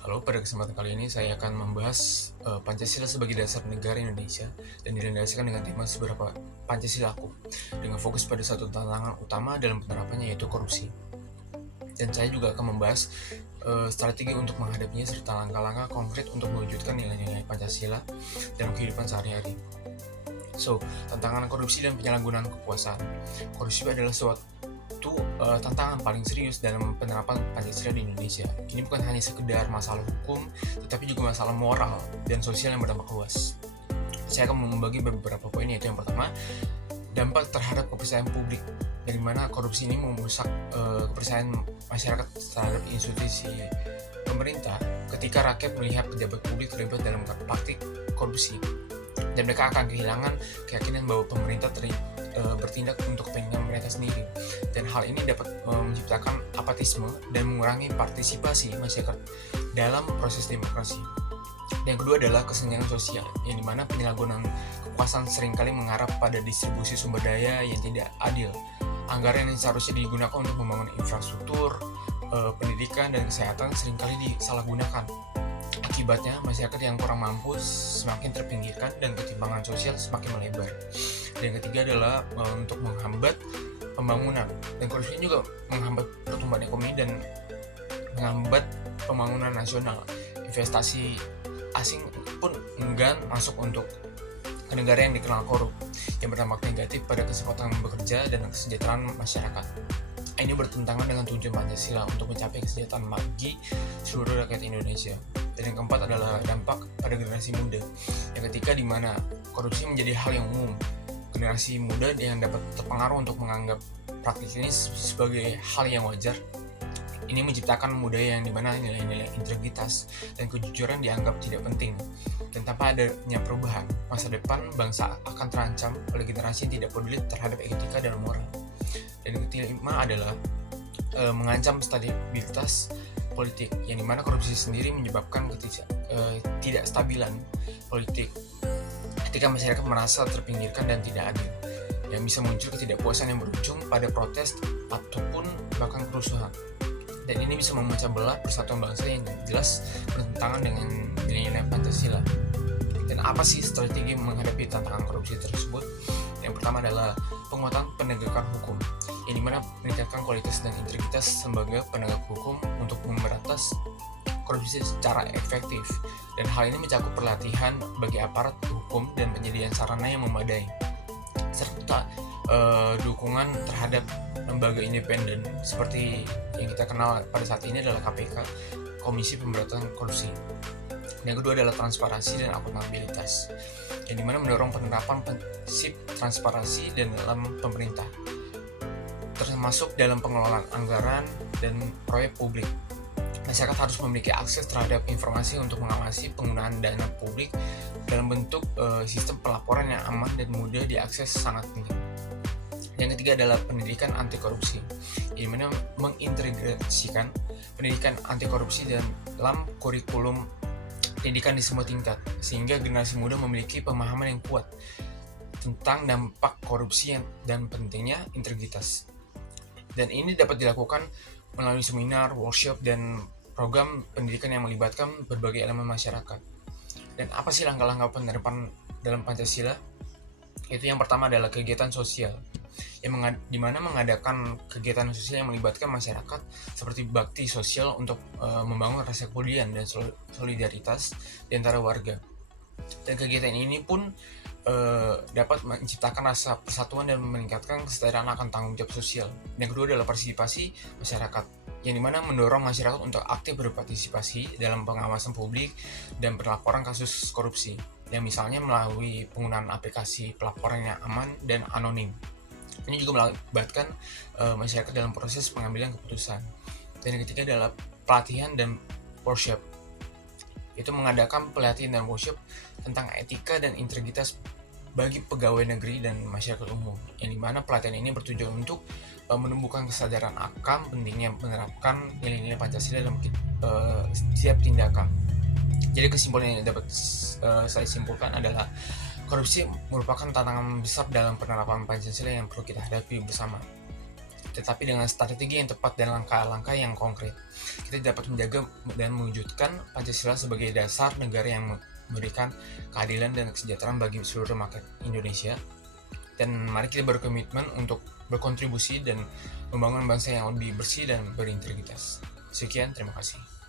Halo, pada kesempatan kali ini saya akan membahas Pancasila sebagai dasar negara Indonesia dan dilandaskan dengan tema seberapa Pancasilaku, dengan fokus pada satu tantangan utama dalam penerapannya yaitu korupsi. Dan saya juga akan membahas strategi untuk menghadapinya serta langkah-langkah konkret untuk mewujudkan nilai-nilai Pancasila dalam kehidupan sehari-hari. Tantangan korupsi dan penyalahgunaan kekuasaan. Korupsi adalah suatu tantangan paling serius dalam penerapan Pancasila di Indonesia. Ini bukan hanya sekedar masalah hukum, tetapi juga masalah moral dan sosial yang berdampak luas. Saya akan membagi beberapa poin, yaitu yang pertama, dampak terhadap kepercayaan publik, dari mana korupsi ini merusak kepercayaan masyarakat terhadap institusi pemerintah ketika rakyat melihat pejabat publik terlibat dalam praktik korupsi, dan mereka akan kehilangan keyakinan bahwa pemerintah bertindak untuk kepentingan mereka sendiri, dan hal ini dapat menciptakan apatisme dan mengurangi partisipasi masyarakat dalam proses demokrasi. Dan yang kedua adalah kesenjangan sosial, yang dimana penyalahgunaan kekuasaan seringkali mengarah pada distribusi sumber daya yang tidak adil. Anggaran yang seharusnya digunakan untuk membangun infrastruktur, pendidikan, dan kesehatan seringkali disalahgunakan. Akibatnya, masyarakat yang kurang mampu semakin terpinggirkan dan ketimpangan sosial semakin melebar. Dan yang ketiga adalah untuk menghambat pembangunan, dan korupsi juga menghambat pertumbuhan ekonomi dan menghambat pembangunan nasional. Investasi asing pun enggan masuk untuk ke negara yang dikenal korup, yang berdampak negatif pada kesempatan bekerja dan kesejahteraan masyarakat. Ini bertentangan dengan tujuan Pancasila untuk mencapai kesejahteraan bagi seluruh rakyat Indonesia. Dan yang keempat adalah dampak pada generasi muda, yang ketiga di mana korupsi menjadi hal yang umum. Generasi muda yang dapat terpengaruh untuk menganggap praktik ini sebagai hal yang wajar. Ini menciptakan budaya yang dimana nilai-nilai integritas dan kejujuran dianggap tidak penting. Dan tanpa adanya perubahan, masa depan bangsa akan terancam oleh generasi yang tidak peduli terhadap etika dan moral. Dan yang kelima adalah mengancam stabilitas politik, yang dimana korupsi sendiri menyebabkan tidak stabilan politik ketika masyarakat merasa terpinggirkan dan tidak adil, yang bisa muncul ketidakpuasan yang berujung pada protes ataupun bahkan kerusuhan. Dan ini bisa memecah belah persatuan bangsa yang jelas bertentangan dengan nilai-nilai Pancasila. Dan apa sih strategi menghadapi tantangan korupsi tersebut? Yang pertama adalah penguatan penegakan hukum, yang dimana meningkatkan kualitas dan integritas lembaga penegak hukum untuk memberantas korupsi secara efektif. Dan hal ini mencakup pelatihan bagi aparat hukum dan penyediaan sarana yang memadai, serta dukungan terhadap lembaga independen seperti yang kita kenal pada saat ini adalah KPK, Komisi Pemberantasan Korupsi. Yang kedua adalah transparansi dan akuntabilitas, yang dimana mendorong penerapan prinsip transparansi dan dalam pemerintah, termasuk dalam pengelolaan anggaran dan proyek publik. Masyarakat harus memiliki akses terhadap informasi untuk mengawasi penggunaan dana publik dalam bentuk sistem pelaporan yang aman dan mudah diakses sangat penting. Yang ketiga adalah pendidikan anti korupsi, yang mana mengintegrasikan pendidikan anti korupsi dalam kurikulum pendidikan di semua tingkat, sehingga generasi muda memiliki pemahaman yang kuat tentang dampak korupsi dan pentingnya integritas. Dan ini dapat dilakukan melalui seminar, workshop, dan program pendidikan yang melibatkan berbagai elemen masyarakat. Dan apa sih langkah-langkah penerapan dalam Pancasila? Itu yang pertama adalah kegiatan sosial, dimana mengadakan kegiatan sosial yang melibatkan masyarakat seperti bakti sosial untuk membangun rasa kepedulian dan solidaritas di antara warga. Dan kegiatan ini pun dapat menciptakan rasa persatuan dan meningkatkan kesadaran akan tanggung jawab sosial. Yang kedua adalah partisipasi masyarakat, yang dimana mendorong masyarakat untuk aktif berpartisipasi dalam pengawasan publik dan pelaporan kasus korupsi, yang misalnya melalui penggunaan aplikasi pelaporan yang aman dan anonim. Ini juga melibatkan masyarakat dalam proses pengambilan keputusan. Dan yang ketiga adalah pelatihan dan workshop. Itu mengadakan pelatihan dan workshop tentang etika dan integritas bagi pegawai negeri dan masyarakat umum, yang dimana pelatihan ini bertujuan untuk menumbuhkan kesadaran akan pentingnya menerapkan nilai-nilai Pancasila dalam setiap tindakan. Jadi kesimpulan yang dapat saya simpulkan adalah korupsi merupakan tantangan besar dalam penerapan Pancasila yang perlu kita hadapi bersama. tetapi dengan strategi yang tepat dan langkah-langkah yang konkret, kita dapat menjaga dan mewujudkan Pancasila sebagai dasar negara yang memberikan keadilan dan kesejahteraan bagi seluruh rakyat Indonesia. Dan mari kita berkomitmen untuk berkontribusi dan membangun bangsa yang lebih bersih dan berintegritas. Sekian, terima kasih.